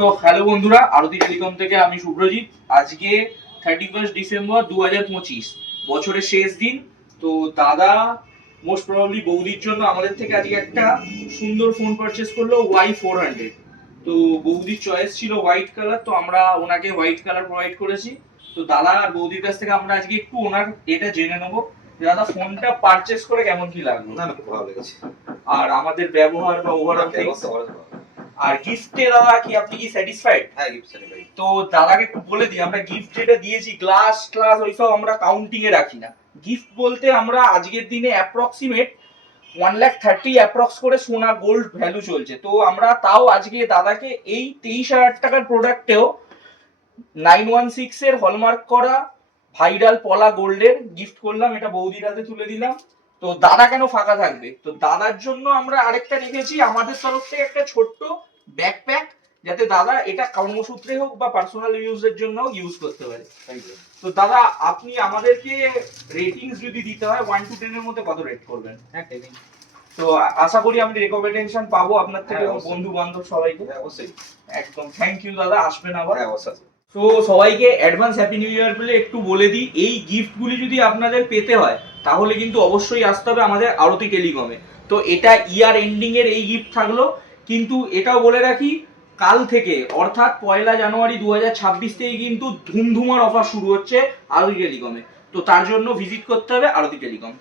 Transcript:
তো হ্যালো বন্ধুরা, আরতি টেলিকম থেকে আমি শুভ্রজিৎ। আজকে 31 ডিসেম্বর 2025, বছরের শেষ দিন। তো দাদা মোস্ট প্রবাবলি বৌদির জন্য আমাদের থেকে আজকে একটা সুন্দর ফোন পারচেস করলো, Y400। তো বৌদির চয়েস ছিল হোয়াইট কালার, তো আমরা ওনাকে হোয়াইট কালার প্রোভাইড করেছি। তো দাদা আর বৌদির কাছ থেকে আমরা আজকে একটু ওনার এটা জেনে নেবো, দাদা ফোনটা পারচেস করে কেমন কি লাগলো। না খুব ভালো লেগেছে। আর আমাদের ব্যবহার বা ওভারঅল আর গিফটে দাদা কি আপনি কি স্যাটিসফাইড? হ্যাঁ, গিফট স্যাটিসফাইড। তো দাদাকে একটু বলে দিই, আমরা গিফট যেটা দিয়েছি গ্লাস ক্লাস ওইসব আমরা কাউন্টিং এ রাখি না। গিফট বলতে আমরা আজকের দিনে অ্যাপ্রক্সিমেট 1,30,000 অ্যাপ্রক্স করে সোনা গোল্ড ভ্যালু চলছে। তো আমরা তাও আজকে দাদাকে এই 23,000 টাকার প্রোডাক্টেও 916 এর হলমার্ক করা ভাইরাল পলা গোল্ডের গিফট করলাম। এটা বৌদির হাতে তুলে দিলাম। তো দাদা কেন ফাঁকা থাকবে, তো দাদার জন্য আমরা আরেকটা রেখেছি আমাদের তরফ থেকে একটা ছোট্ট ব্যাকপ্যাক, যাতে দাদা এটা কর্মসূত্রে হোক বা পার্সোনাল ইউজের জন্য ইউজ করতে পারে। তো দাদা আপনি আমাদেরকে রেটিংস যদি দিতে হয় 1 to 10 এর মধ্যে কত রেট করবেন? হ্যাঁ, টেকিং। তো আশা করি আমি রেকমেন্ডেশন পাবো আপনার থেকে, হ্যাঁ, বন্ধু বান্ধব সবাইকে। হ্যাঁ, অবশ্যই। একদম থ্যাংক ইউ দাদা, আসবেন আবার। হ্যাঁ, অবশ্যই। তো সবাইকে অ্যাডভান্স হ্যাপি নিউ ইয়ার বলে একটু বলে দিই, এই গিফটগুলি যদি আপনাদের পেতে হয় তাহলে কিন্তু অবশ্যই আসতে হবে আমাদের আরতি টেলিকমে। তো এটা ইয়ার এন্ডিং এর এই গিফট থাকলো, কিন্তু এটাও বলে রাখি কাল থেকে অর্থাৎ 1 জানুয়ারি 2026 থেকে কিন্তু ধুমধুমার অফার শুরু হচ্ছে আরতি টেলিকমে। তো তার জন্য ভিজিট করতে হবে আরতি টেলিকম।